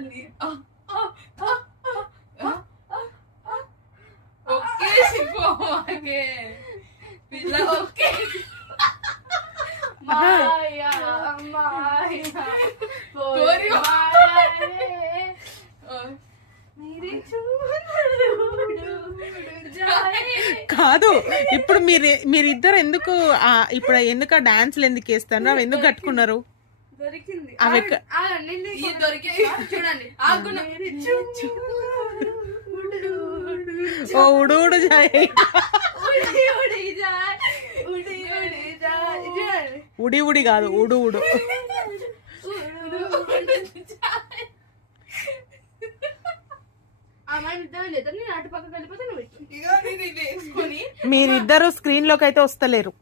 చేయాలి. ఓకే శివమాగే పిల్ల ఓకే మాయా మాయా పోరి కాదు ఇప్పుడు మీరిద్దరు ఎందుకు ఇప్పుడు ఎందుకు ఆ డాన్స్లు ఎందుకు వేస్తారు? అవి ఎందుకు కట్టుకున్నారు? దొరికింది అవి దొరికే చూడండి. ఓ ఉడు జాయ్ ఉడి ఉడి కాదు ఉడు ఉడు. మీరిద్దరు స్క్రీన్ లోకి అయితే వస్తలేరు.